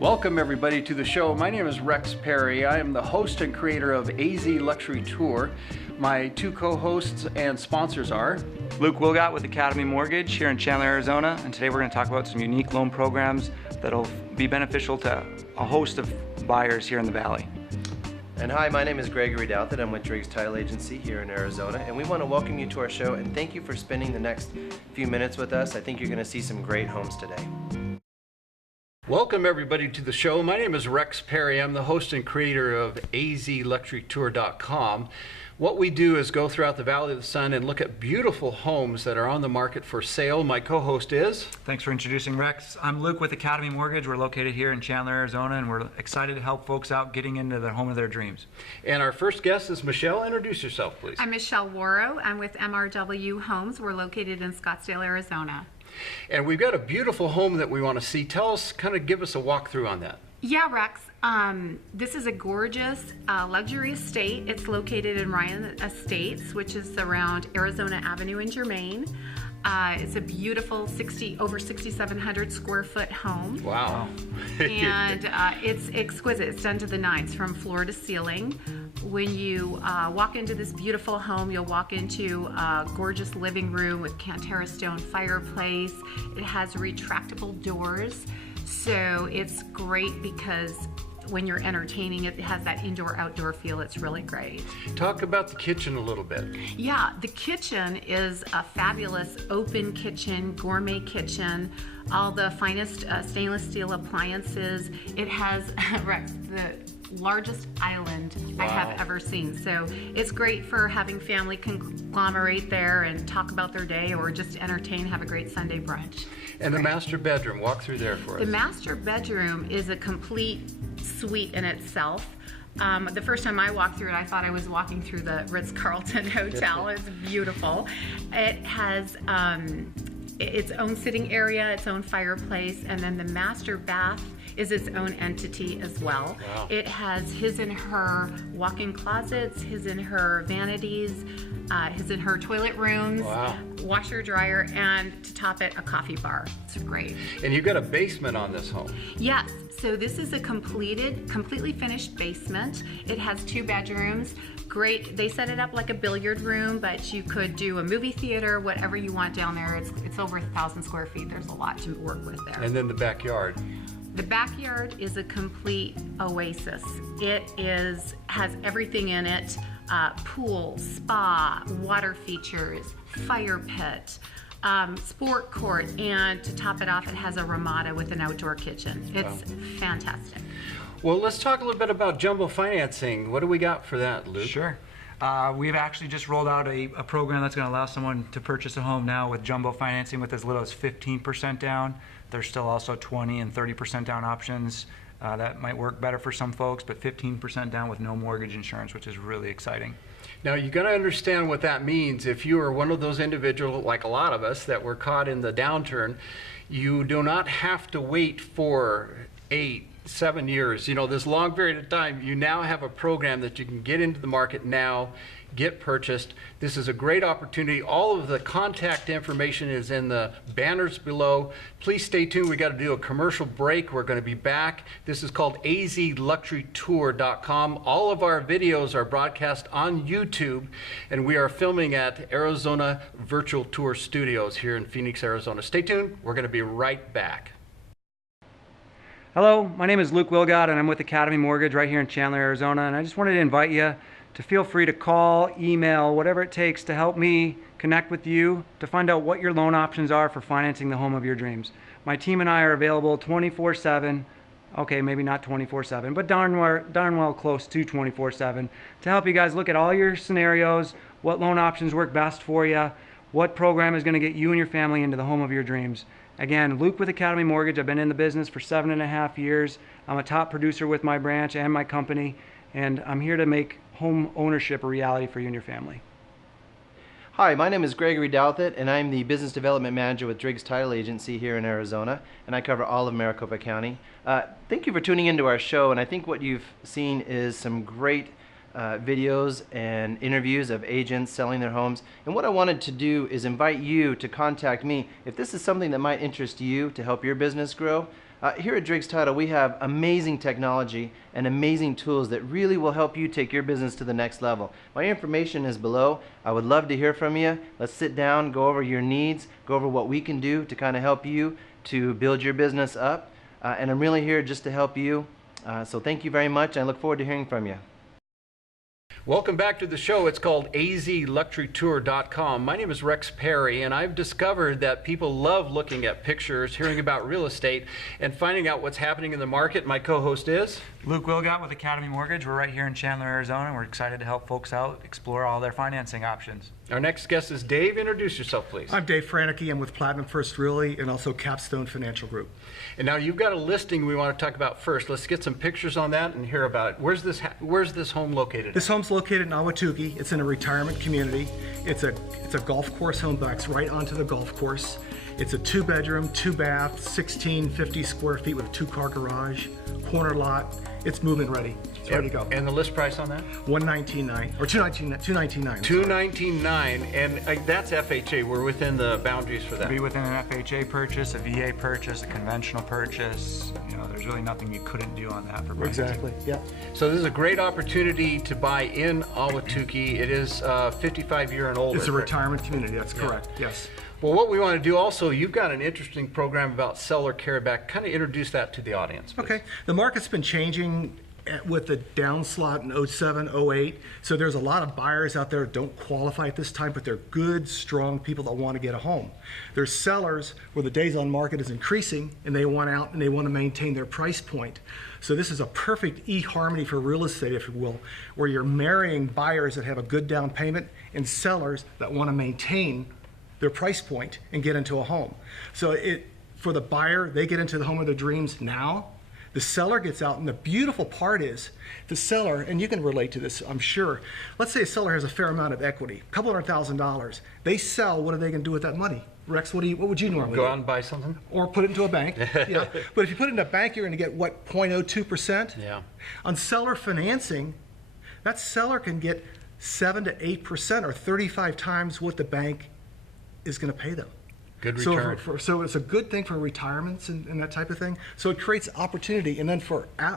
Welcome everybody to the show. My name is Rex Perry. I am the host and creator of AZ Luxury Tour. My two co-hosts and sponsors are Luke Wielgot with Academy Mortgage here in Chandler, Arizona, and today we're going to talk about some unique loan programs that'll be beneficial to a host of buyers here in the Valley. And hi, my name is Gregory Douthit. I'm with Driggs Title Agency here in Arizona, and we want to welcome you to our show and thank you for spending the next few minutes with us. I think you're going to see some great homes today. Welcome everybody to the show. My name is Rex Perry. I'm the host and creator of azluxurytour.com. What we do is go throughout the Valley of the Sun and look at beautiful homes that are on the market for sale. My co-host is... Thanks for introducing Rex. I'm Luke with Academy Mortgage. We're located here in Chandler, Arizona, and we're excited to help folks out getting into the home of their dreams. And our first guest is Michelle. Introduce yourself, please. I'm Michelle Warrow. I'm with MRW Homes. We're located in Scottsdale, Arizona. And we've got a beautiful home that we want to see. Tell us, kind of give us a walkthrough on that. Yeah, Rex. This is a gorgeous luxury estate. It's located in Ryan Estates, which is around Arizona Avenue in Germain. It's a beautiful over 6,700 square foot home. Wow. And it's exquisite. It's done to the nines from floor to ceiling. When you walk into this beautiful home, you'll walk into a gorgeous living room with Cantera stone fireplace. It has retractable doors, so it's great because when you're entertaining, it has that indoor-outdoor feel. It's really great. Talk about the kitchen a little bit. Yeah, the kitchen is a fabulous open kitchen, gourmet kitchen, all the finest stainless steel appliances. It has, Rex, the largest island I have ever seen. So it's great for having family conglomerate there and talk about their day or just entertain, have a great Sunday brunch. And the master bedroom, walk through there for us. The master bedroom is a complete suite in itself. The first time I walked through it, I thought I was walking through the Ritz-Carlton Hotel. It's beautiful. It has its own sitting area, its own fireplace, and then the master bath is its own entity as well. Wow. It has his and her walk-in closets, his and her vanities, his and her toilet rooms, washer, dryer, and to top it, a coffee bar. It's great. And you've got a basement on this home. Yes, so this is a completely finished basement. It has 2 bedrooms. Great, they set it up like a billiard room, but you could do a movie theater, whatever you want down there. It's over 1,000 square feet. There's a lot to work with there. And then the backyard. The backyard is a complete oasis. It has everything in it, pool, spa, water features, fire pit, sport court, and to top it off, it has a ramada with an outdoor kitchen. It's fantastic. Well, let's talk a little bit about jumbo financing. What do we got for that, Luke? Sure. We've actually just rolled out a program that's going to allow someone to purchase a home now with jumbo financing with as little as 15% down. There's still also 20 and 30% down options. That might work better for some folks, but 15% down with no mortgage insurance, which is really exciting. Now, you got to understand what that means. If you are one of those individuals, like a lot of us, that were caught in the downturn, you do not have to wait for 8-7 years, this long period of time. You now have a program that you can get into the market now, get purchased. This is a great opportunity. All of the contact information is in the banners below. Please stay tuned. We got to do a commercial break. We're going to be back. This is called azluxurytour.com. All of our videos are broadcast on YouTube, and we are filming at Arizona Virtual Tour Studios here in Phoenix, Arizona. Stay tuned. We're going to be right back. Hello, my name is Luke Wielgot, and I'm with Academy Mortgage right here in Chandler, Arizona, and I just wanted to invite you to feel free to call, email, whatever it takes to help me connect with you to find out what your loan options are for financing the home of your dreams. My team and I are available 24/7, okay, maybe not 24/7, but darn well close to 24/7 to help you guys look at all your scenarios, what loan options work best for you, what program is going to get you and your family into the home of your dreams. Again, Luke with Academy Mortgage. I've been in the business for 7.5 years. I'm a top producer with my branch and my company, and I'm here to make home ownership a reality for you and your family. Hi, my name is Gregory Douthit, and I'm the Business Development Manager with Driggs Title Agency here in Arizona, and I cover all of Maricopa County. Thank you for tuning into our show, and I think what you've seen is some great videos and interviews of agents selling their homes. And what I wanted to do is invite you to contact me if this is something that might interest you to help your business grow. Here at Driggs Title, we have amazing technology and amazing tools that really will help you take your business to the next level. My information is below. I would love to hear from you. Let's sit down, go over your needs, go over what we can do to kind of help you to build your business up. And I'm really here just to help you. So thank you very much. I look forward to hearing from you. Welcome back to the show. It's called azluxurytour.com. My name is Rex Perry, and I've discovered that people love looking at pictures, hearing about real estate, and finding out what's happening in the market. My co-host is Luke Wielgot with Academy Mortgage. We're right here in Chandler, Arizona, and we're excited to help folks out explore all their financing options. Our next guest is Dave. Introduce yourself, please. I'm Dave Franicki. I'm with Platinum First Realty and also Capstone Financial Group. And now you've got a listing we want to talk about first. Let's get some pictures on that and hear about it. Where's this home located? This home's located in Ahwatukee. It's in a retirement community. It's a golf course home, backs right onto the golf course. It's a 2-bedroom, 2-bath, 1,650 square feet with a 2-car garage, corner lot. It's move-in ready. It's ready to go. And the list price on that? $119,900 or $219,900. $219,900, and that's FHA. We're within the boundaries for that. Be within an FHA purchase, a VA purchase, a conventional purchase. You know, there's really nothing you couldn't do on that for pricing. Exactly. Yeah. So this is a great opportunity to buy in Ahwatukee. It is 55-year and older. It's a retirement community. That's correct. Yes. Well, what we want to do also, you've got an interesting program about seller carryback. Kind of introduce that to the audience, please. Okay. The market's been changing with the downslot in 07, 08. So there's a lot of buyers out there that don't qualify at this time, but they're good, strong people that want to get a home. There's sellers where the days on market is increasing and they want out and they want to maintain their price point. So this is a perfect eHarmony for real estate, if you will, where you're marrying buyers that have a good down payment and sellers that want to maintain their price point and get into a home. So for the buyer, they get into the home of their dreams now. The seller gets out, and the beautiful part is the seller, and you can relate to this, I'm sure. Let's say a seller has a fair amount of equity, a couple $100,000. They sell, what are they going to do with that money? Rex, what would you normally do? Go out and buy something? Or put it into a bank. Yeah. But if you put it in a bank, you're going to get, what, 0.02%? Yeah. On seller financing, that seller can get 7 to 8% or 35 times what the bank is going to pay them. Good return. So it's a good thing for retirements and that type of thing. So it creates opportunity, and then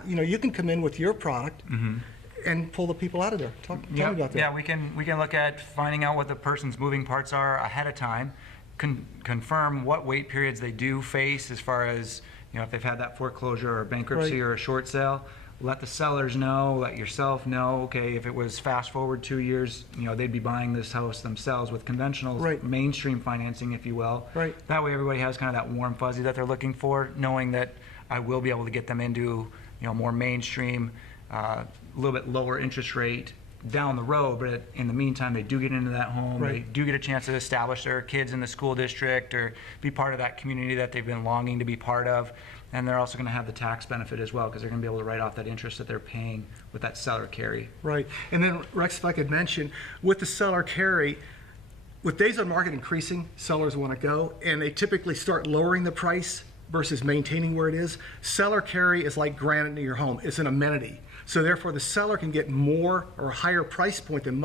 you can come in with your product and pull the people out of there. Tell me about that. Yeah, we can look at finding out what the person's moving parts are ahead of time, confirm what wait periods they do face as far as if they've had that foreclosure or bankruptcy or a short sale. Let the sellers know, let yourself know, okay, if it was fast forward 2 years, they'd be buying this house themselves with conventional mainstream financing, if you will. Right. That way everybody has kind of that warm fuzzy that they're looking for, knowing that I will be able to get them into, more mainstream, a little bit lower interest rate down the road, but in the meantime, they do get into that home, they do get a chance to establish their kids in the school district or be part of that community that they've been longing to be part of. And they're also going to have the tax benefit as well, because they're going to be able to write off that interest that they're paying with that seller carry. Right. And then, Rex, if I could mention, with the seller carry, with days on market increasing, sellers want to go, and they typically start lowering the price versus maintaining where it is. Seller carry is like granite in your home. It's an amenity. So therefore, the seller can get more or a higher price point than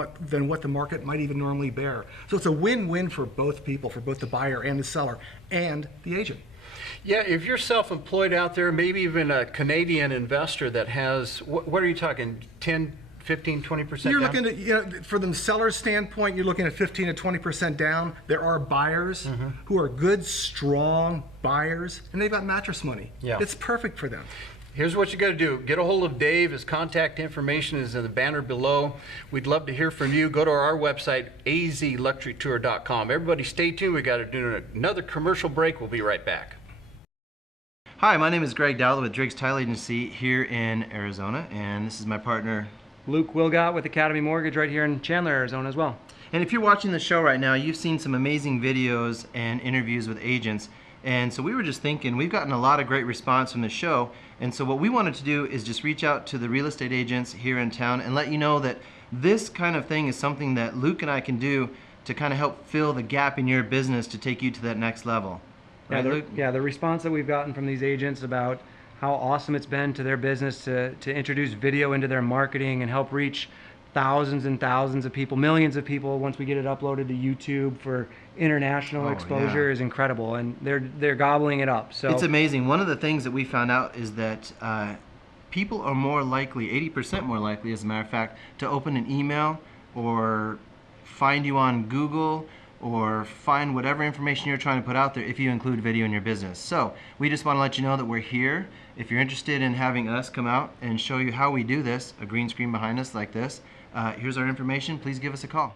what the market might even normally bear. So it's a win-win for both people, for both the buyer and the seller and the agent. Yeah, if you're self-employed out there, maybe even a Canadian investor that has, what are you talking, 10, 15, 20% down? You're looking at, from the seller's standpoint, you're looking at 15 to 20% down. There are buyers who are good, strong buyers, and they've got mattress money. Yeah. It's perfect for them. Here's what you got to do. Get a hold of Dave. His contact information is in the banner below. We'd love to hear from you. Go to our website, azluxurytour.com. Everybody stay tuned. We got to do another commercial break. We'll be right back. Hi, my name is Greg Douthit with Driggs Title Agency here in Arizona, and this is my partner Luke Wielgot with Academy Mortgage right here in Chandler, Arizona as well. And if you're watching the show right now, you've seen some amazing videos and interviews with agents. And so we were just thinking, we've gotten a lot of great response from the show. And so what we wanted to do is just reach out to the real estate agents here in town and let you know that this kind of thing is something that Luke and I can do to kind of help fill the gap in your business to take you to that next level. Right, Luke? Yeah, the response that we've gotten from these agents about how awesome it's been to their business to introduce video into their marketing and help reach thousands and thousands of people, millions of people once we get it uploaded to YouTube for international exposure is incredible, and they're gobbling it up. So it's amazing. One of the things that we found out is that people are more likely, 80% more likely, as a matter of fact, to open an email or find you on Google or find whatever information you're trying to put out there if you include video in your business. So we just want to let you know that we're here. If you're interested in having us come out and show you how we do this, a green screen behind us like this, here's our information. Please give us a call.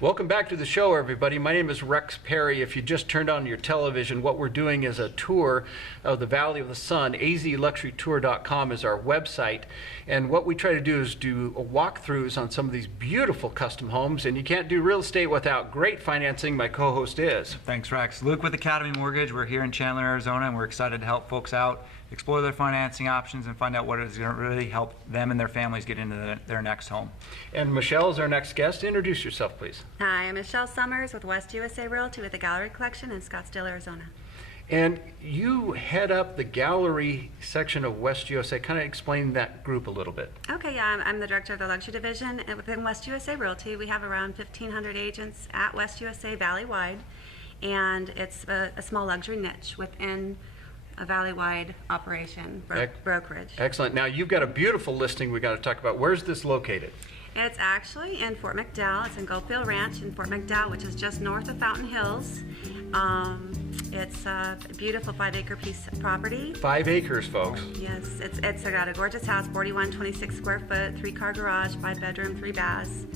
Welcome back to the show, everybody. My name is Rex Perry. If you just turned on your television, what we're doing is a tour of the Valley of the Sun. azluxurytour.com is our website. And what we try to do is do walkthroughs on some of these beautiful custom homes. And you can't do real estate without great financing. My co-host is. thanks, Rex. Luke with Academy Mortgage. We're here in Chandler, Arizona, and we're excited to help folks out, explore their financing options, and find out what is going to really help them and their families get into their next home. And Michelle is our next guest. Introduce yourself, please. Hi, I'm Michelle Summers with West USA Realty with the Gallery Collection in Scottsdale, Arizona. And you head up the gallery section of West USA. Kind of explain that group a little bit. Okay, yeah, I'm the director of the luxury division, and within West USA Realty, we have around 1,500 agents at West USA Valley-wide, and it's a small luxury niche within a valley-wide operation, brokerage. Excellent. Now, you've got a beautiful listing we got to talk about. Where's this located? It's actually in Fort McDowell. It's in Goldfield Ranch in Fort McDowell, which is just north of Fountain Hills. It's a beautiful 5-acre piece of property. 5 acres, folks. Yes, it's got a gorgeous house, 4126 square foot, 3-car garage, 5-bedroom, 3 baths,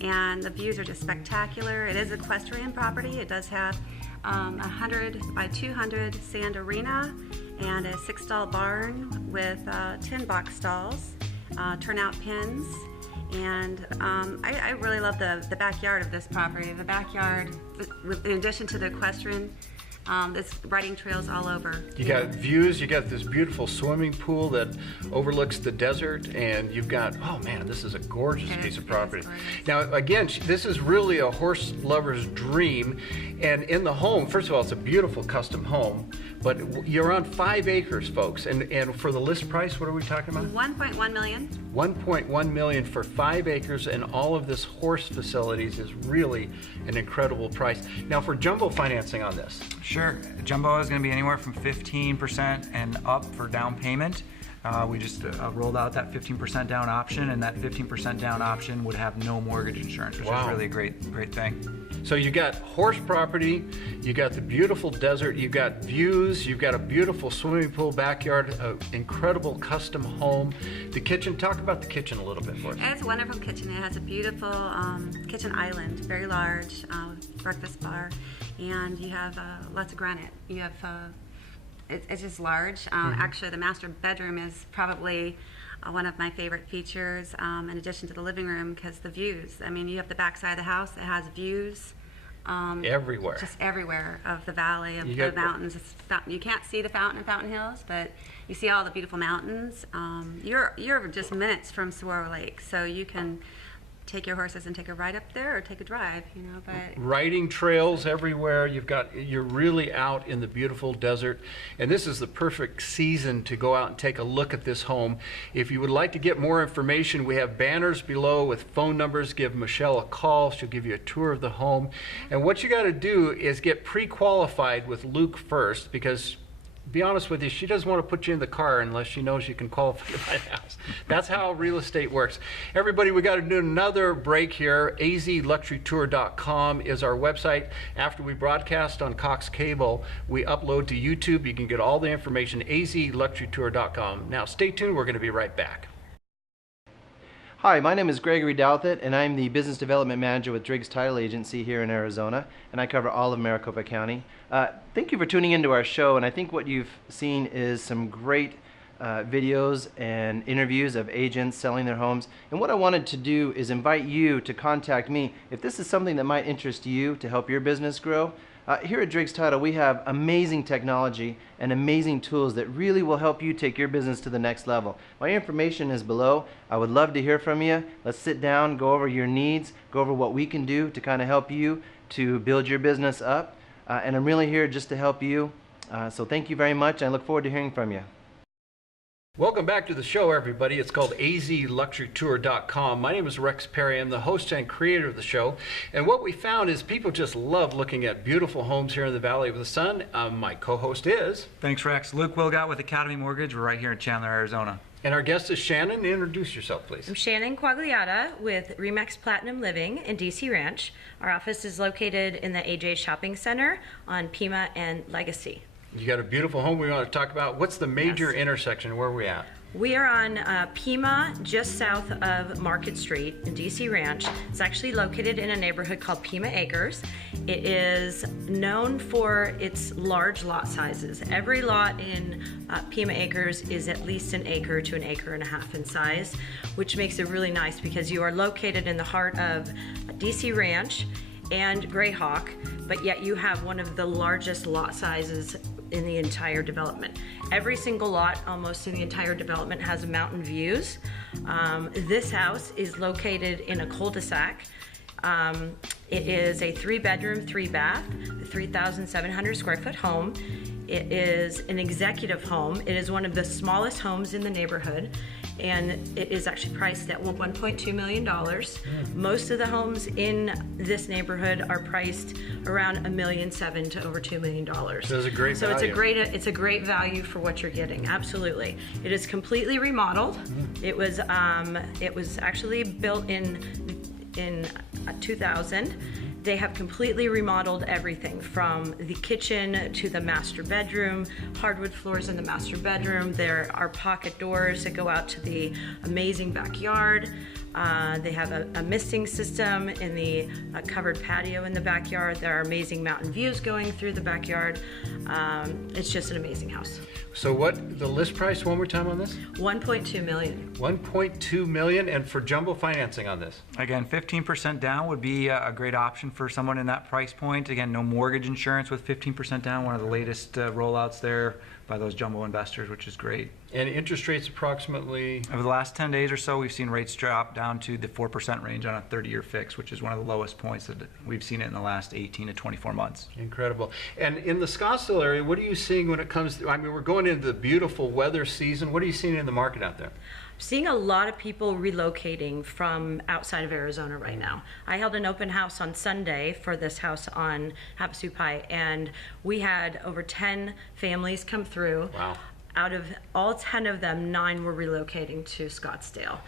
and the views are just spectacular. It is equestrian property. It does have 100 by 200 sand arena and a 6-stall barn with 10 box stalls, turnout pens. And I really love the backyard of this property. The backyard, in addition to the equestrian, there's riding trails all over. You got views, you got this beautiful swimming pool that overlooks the desert, and you've got, oh man, this is a gorgeous piece of property. Now, again, this is really a horse lover's dream. And in the home, first of all, it's a beautiful custom home, but you're on 5 acres, folks. And for the list price, what are we talking about? 1.1 million. 1.1 million for 5 acres and all of this horse facilities is really an incredible price. Now, for jumbo financing on this. Sure. Jumbo is going to be anywhere from 15% and up for down payment. We just rolled out that 15% down option, and that 15% down option would have no mortgage insurance, which is really a great thing. So you got horse property, you got the beautiful desert, you got views, you've got a beautiful swimming pool, backyard, an incredible custom home. The kitchen, talk about the kitchen a little bit for us. It's a wonderful kitchen. It has a beautiful kitchen island, very large, breakfast bar, and you have lots of granite. You have it's just large. Actually, the master bedroom is probably one of my favorite features, in addition to the living room, because the views. I mean, you have the back side of the house that has views. Everywhere. Just everywhere of the valley, of the mountains. You can't see the fountain in Fountain Hills, but you see all the beautiful mountains. You're just minutes from Saguaro Lake, so you can take your horses and take a ride up there or take a drive, you know. But riding trails everywhere. You're really out in the beautiful desert, and this is the perfect season to go out and take a look at this home. If you would like to get more information, we have banners below with phone numbers. Give Michelle a call. She'll give you a tour of the home. And what you got to do is get pre-qualified with Luke first, because be honest with you, she doesn't want to put you in the car unless she knows you can qualify to buy the house. That's how real estate works. Everybody, we got to do another break here. azluxurytour.com is our website. After we broadcast on Cox Cable, we upload to YouTube. You can get all the information, azluxurytour.com. Now, stay tuned. We're going to be right back. Hi, my name is Gregory Douthit, and I'm the Business Development Manager with Driggs Title Agency here in Arizona, and I cover all of Maricopa County. Thank you for tuning into our show, and I think what you've seen is some great videos and interviews of agents selling their homes. And what I wanted to do is invite you to contact me if this is something that might interest you to help your business grow. Here at Driggs Title, we have amazing technology and amazing tools that really will help you take your business to the next level. My information is below. I would love to hear from you. Let's sit down, go over your needs, go over what we can do to kind of help you to build your business up. And I'm really here just to help you. So thank you very much. I look forward to hearing from you. Welcome back to the show, everybody. It's called azluxurytour.com. My name is Rex Perry. I'm the host and creator of the show. And what we found is people just love looking at beautiful homes here in the Valley of the Sun. My co-host is... Thanks, Rex. Luke Wielgot with Academy Mortgage. We're right here in Chandler, Arizona. And our guest is Shannon. Introduce yourself, please. I'm Shannon Quagliata with Remax Platinum Living in DC Ranch. Our office is located in the AJ Shopping Center on Pima and Legacy. You got a beautiful home we want to talk about. What's the major Yes. intersection? Where are we at? We are on Pima, just south of Market Street in DC Ranch. It's actually located in a neighborhood called Pima Acres. It is known for its large lot sizes. Every lot in Pima Acres is at least an acre to an acre and a half in size, which makes it really nice because you are located in the heart of DC Ranch and Greyhawk, but yet you have one of the largest lot sizes in the entire development. Every single lot almost in the entire development has mountain views. This house is located in a cul-de-sac. It is a 3-bedroom, 3-bath, 3,700 square foot home. It is an executive home. It is one of the smallest homes in the neighborhood, and it is actually priced at $1.2 million. Most of the homes in this neighborhood are priced around $1.7 million to over $2 million. So it's a great So value. it's a great value for what you're getting. Absolutely. It is completely remodeled. It was actually built in 2000. They have completely remodeled everything from the kitchen to the master bedroom, hardwood floors in the master bedroom. There are pocket doors that go out to the amazing backyard. They have a misting system in the covered patio in the backyard. There are amazing mountain views going through the backyard. It's just an amazing house. So what, the list price one more time on this? $1.2 million. $1.2 million, and for jumbo financing on this? Again, 15% down would be a great option for someone in that price point. Again, no mortgage insurance with 15% down, one of the latest rollouts there by those jumbo investors, which is great. And interest rates approximately? Over the last 10 days or so, we've seen rates drop down to the 4% range on a 30-year fix, which is one of the lowest points that we've seen it in the last 18 to 24 months. Incredible. And in the Scottsdale area, what are you seeing when it comes to, I mean, we're going into the beautiful weather season. What are you seeing in the market out there? Seeing a lot of people relocating from outside of Arizona right now. I held an open house on Sunday for this house on Havasupai, and we had over 10 families come through. Wow. Out of all 10 of them, 9 were relocating to Scottsdale.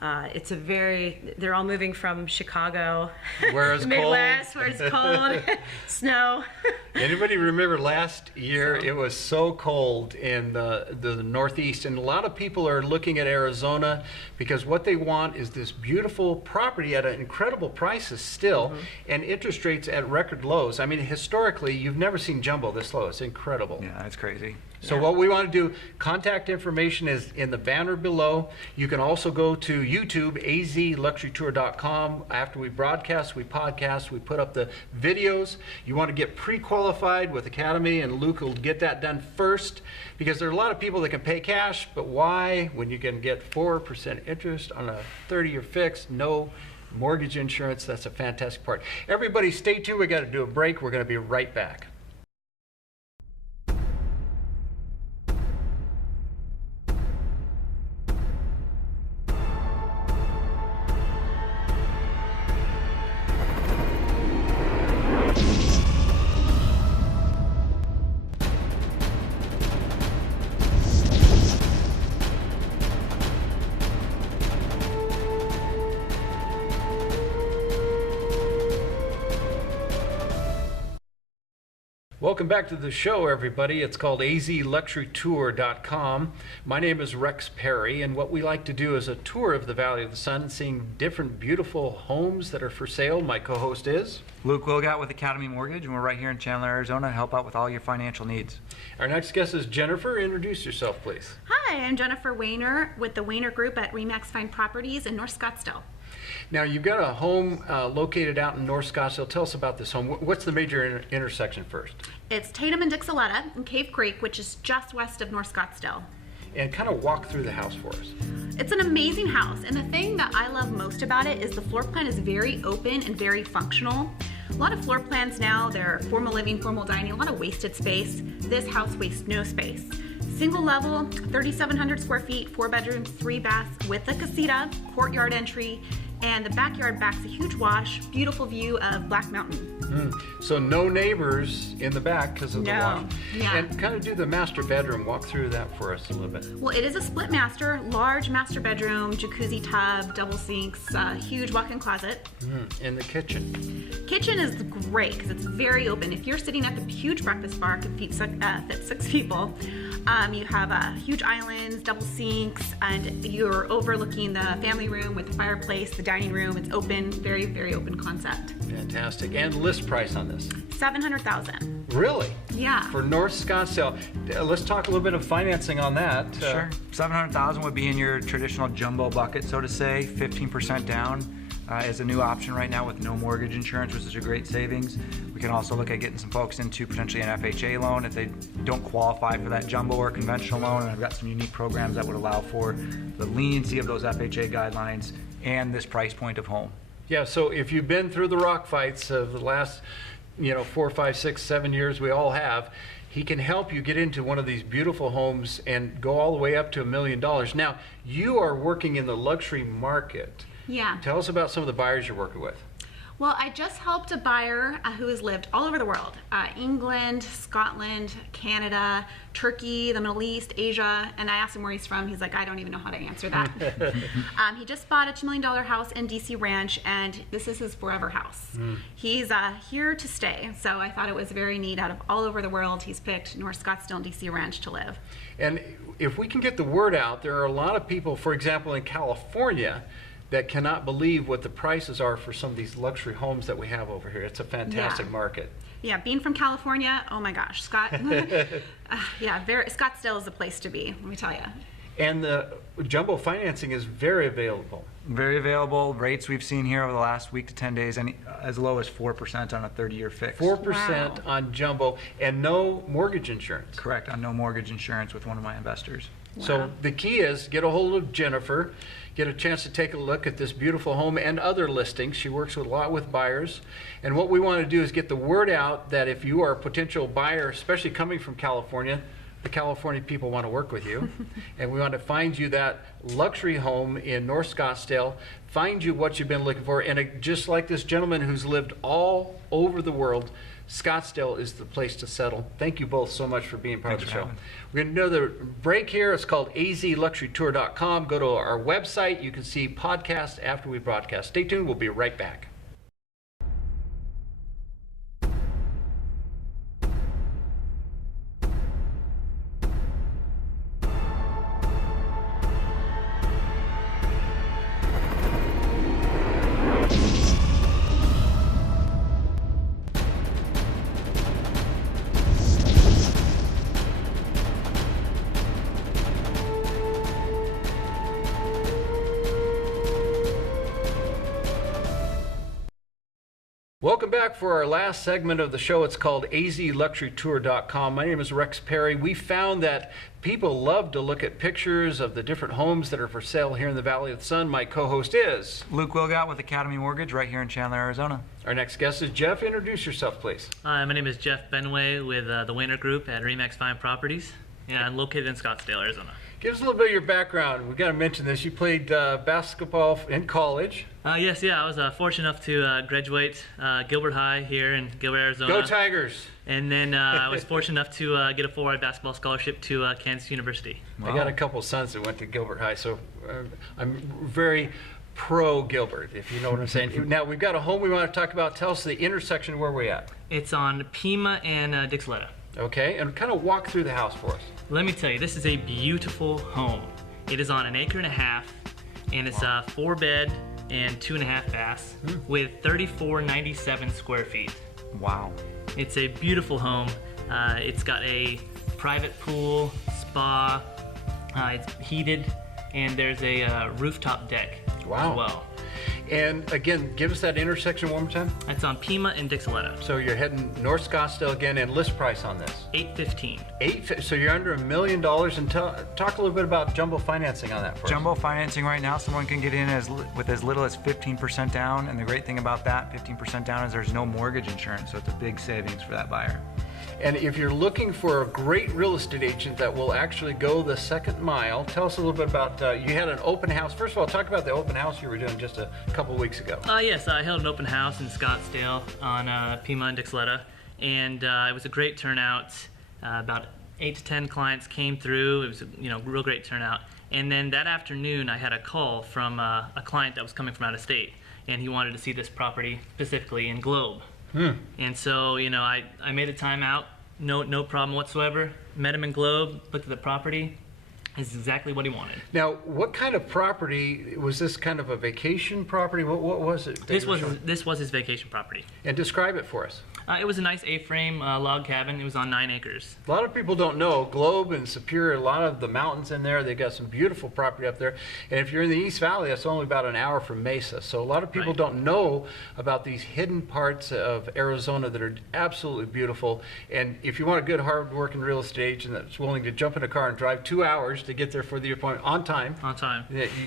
They're all moving from Chicago, Where it's the Midwest, where it's cold, snow. Anybody remember last year? It was so cold in the Northeast, and a lot of people are looking at Arizona because what they want is this beautiful property at an incredible prices still, and interest rates at record lows. I mean, historically, you've never seen jumbo this low. It's incredible. Yeah, that's crazy. So Yeah. what we want to do, contact information is in the banner below. You can also go to YouTube, azluxurytour.com. After we broadcast, we podcast, we put up the videos. You want to get pre-qualified with Academy, and Luke will get that done first, because there are a lot of people that can pay cash, but why when you can get 4% interest on a 30-year fix, no mortgage insurance? That's a fantastic part. Everybody stay tuned. We got to do a break. We're going to be right back. Welcome back to the show, everybody. It's called azluxurytour.com. My name is Rex Perry, and what we like to do is a tour of the Valley of the Sun and seeing different beautiful homes that are for sale. My co-host is Luke Wielgot with Academy Mortgage, and we're right here in Chandler, Arizona to help out with all your financial needs. our next guest is Jennifer. Introduce yourself, please. Hi, Hi, I'm Jennifer Wayner with the Wayner Group at RE/MAX Fine Properties in North Scottsdale. Now, you've got a home located out in North Scottsdale. Tell us about this home. What's the major intersection first? It's Tatum and Dixoletta in Cave Creek, which is just west of North Scottsdale. And kind of walk through the house for us. It's an amazing house, and the thing that I love most about it is the floor plan is very open and very functional. A lot of floor plans now, they're formal living, formal dining, a lot of wasted space. This house wastes no space. Single level, 3,700 square feet, 4 bedrooms, 3 baths with a casita, courtyard entry, and the backyard backs a huge wash, beautiful view of Black Mountain. So no neighbors in the back because of the wash. Yeah. And kind of do the master bedroom. Walk through that for us a little bit. Well, it is a split master, large master bedroom, jacuzzi tub, double sinks, huge walk-in closet. In the kitchen. Kitchen is great because it's very open. If you're sitting at the huge breakfast bar, can fit 6 people. You have huge islands, double sinks, and you're overlooking the family room with the fireplace, the dining room. It's open, very, very open concept. Fantastic. And list price on this? $700,000. Really? Yeah. For North Scottsdale. Let's talk a little bit of financing on that. Sure. $700,000 would be in your traditional jumbo bucket, so to say. 15% down is a new option right now with no mortgage insurance, which is a great savings. We can also look at getting some folks into potentially an FHA loan if they don't qualify for that jumbo or conventional loan. And I've got some unique programs that would allow for the leniency of those FHA guidelines and this price point of home. Yeah, so if you've been through the rock fights of the last 4, 5, 6, 7 years, we all have, he can help you get into one of these beautiful homes and go all the way up to $1 million. Now, you are working in the luxury market. Yeah. Tell us about some of the buyers you're working with. Well, I just helped a buyer who has lived all over the world. England, Scotland, Canada, Turkey, the Middle East, Asia, and I asked him where he's from. He's like, I don't even know how to answer that. He just bought a $2 million house in DC Ranch, and this is his forever house. He's here to stay, so I thought it was very neat. Out of all over the world, he's picked North Scottsdale and DC Ranch to live. And if we can get the word out, there are a lot of people, for example, in California, that cannot believe what the prices are for some of these luxury homes that we have over here. It's a fantastic market. Yeah, being from California, oh my gosh, Scottsdale is the place to be, let me tell you. And the jumbo financing is very available. Very available. Rates we've seen here over the last week to 10 days, and as low as 4% on a 30-year fix. 4% on jumbo, and no mortgage insurance. Correct, on no mortgage insurance with one of my investors. Wow. So the key is get a hold of Jennifer, get a chance to take a look at this beautiful home and other listings. She works a lot with buyers. And what we want to do is get the word out that if you are a potential buyer, especially coming from California, the California people want to work with you. And we want to find you that luxury home in North Scottsdale, find you what you've been looking for. And just like this gentleman who's lived all over the world, Scottsdale is the place to settle. Thank you both so much for being part of the show. We're going to do another break here. It's called azluxurytour.com. Go to our website. You can see podcasts after we broadcast. Stay tuned. We'll be right back. Welcome back for our last segment of the show. It's called azluxurytour.com. My name is Rex Perry. We found that people love to look at pictures of the different homes that are for sale here in the Valley of the Sun. My co-host is Luke Wielgot with Academy Mortgage right here in Chandler, Arizona. Our next guest is Jeff. Introduce yourself, please. Hi, my name is Jeff Benway with the Wayner Group at RE/MAX Fine Properties, and I'm located in Scottsdale, Arizona. Give us a little bit of your background. We've got to mention this. You played basketball in college. Yes, I was fortunate enough to graduate Gilbert High here in Gilbert, Arizona. Go Tigers! And then I was fortunate enough to get a full-ride basketball scholarship to Kansas University. Wow. I got a couple sons that went to Gilbert High, so I'm very pro Gilbert, if you know what I'm saying. Now, we've got a home we want to talk about. Tell us the intersection where we're at. It's on Pima and Dixoletta. Okay, and kind of walk through the house for us. Let me tell you, this is a beautiful home. It is on 1.5 acres, and it's a 4-bed and 2.5 baths with 3,497 square feet. Wow. It's a beautiful home. It's got a private pool, spa, It's heated, and there's a rooftop deck Wow. as well. And again, give us that intersection one more time. That's on Pima and Dixoletta. So you're heading North Scottsdale again, and list price on this. $815. So you're under $1 million, and talk a little bit about jumbo financing on that for us. Jumbo financing right now, someone can get in with as little as 15% down, and the great thing about that 15% down is there's no mortgage insurance, so it's a big savings for that buyer. And if you're looking for a great real estate agent that will actually go the second mile, tell us a little bit about, you had an open house. First of all, talk about the open house you were doing just a couple weeks ago. Yes, I held an open house in Scottsdale on Pima and Dixoletta, and it was a great turnout. About 8 to 10 clients came through. It was a real great turnout. And then that afternoon, I had a call from a client that was coming from out of state, and he wanted to see this property specifically in Globe. And so, I made the time out, no problem whatsoever. Met him in Globe, looked at the property. It's exactly what he wanted. Now, what kind of property was this? Kind of a vacation property? What was it? This was his vacation property. And describe it for us. It was a nice A-frame log cabin. It was on 9 acres. A lot of people don't know Globe and Superior, a lot of the mountains in there, they got some beautiful property up there. And if you're in the East Valley, that's only about an hour from Mesa. So a lot of people don't know about these hidden parts of Arizona that are absolutely beautiful. And if you want a good, hard-working real estate agent that's willing to jump in a car and drive 2 hours to get there for the appointment on time,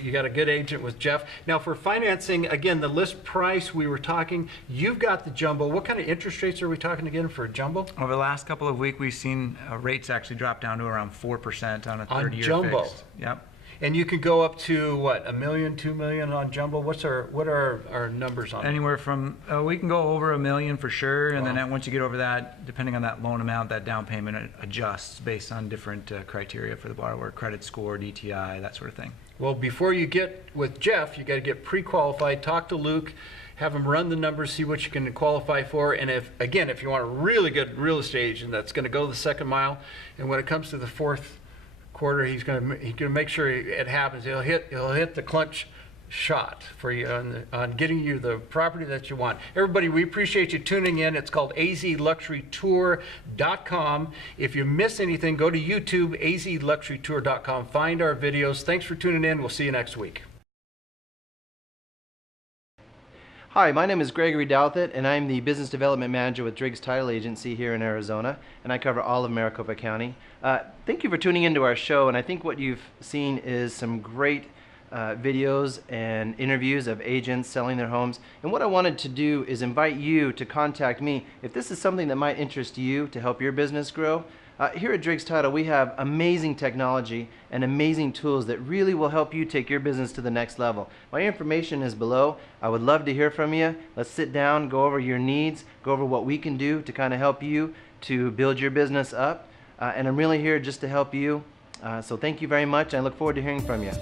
you got a good agent with Jeff. Now for financing, again, the list price we were talking, you've got the jumbo. What kind of interest rates are we talking again for a jumbo? Over the last couple of weeks, we've seen rates actually drop down to around 4% on a 30-year jumbo. fixed. Yep. And you can go up to what, $1 million, $2 million on jumbo? What are our numbers on it? Anywhere from we can go over $1 million for sure, and then once you get over that, depending on that loan amount, that down payment adjusts based on different criteria for the borrower, credit score, DTI, that sort of thing. Well, before you get with Jeff, you got to get pre-qualified. Talk to Luke. Have him run the numbers, see what you can qualify for. And if you want a really good real estate agent that's going to go the second mile, and when it comes to the fourth quarter, he's going to make sure it happens. He'll hit the clutch shot for you on getting you the property that you want. Everybody, we appreciate you tuning in. It's called azluxurytour.com. If you miss anything, go to YouTube, azluxurytour.com. Find our videos. Thanks for tuning in. We'll see you next week. Hi, my name is Gregory Douthit, and I'm the Business Development Manager with Driggs Title Agency here in Arizona, and I cover all of Maricopa County. Thank you for tuning into our show, and I think what you've seen is some great videos and interviews of agents selling their homes. And what I wanted to do is invite you to contact me if this is something that might interest you to help your business grow. Here at Driggs Title, we have amazing technology and amazing tools that really will help you take your business to the next level. My information is below. I would love to hear from you. Let's sit down, go over your needs, go over what we can do to kind of help you to build your business up. And I'm really here just to help you. So thank you very much. I look forward to hearing from you.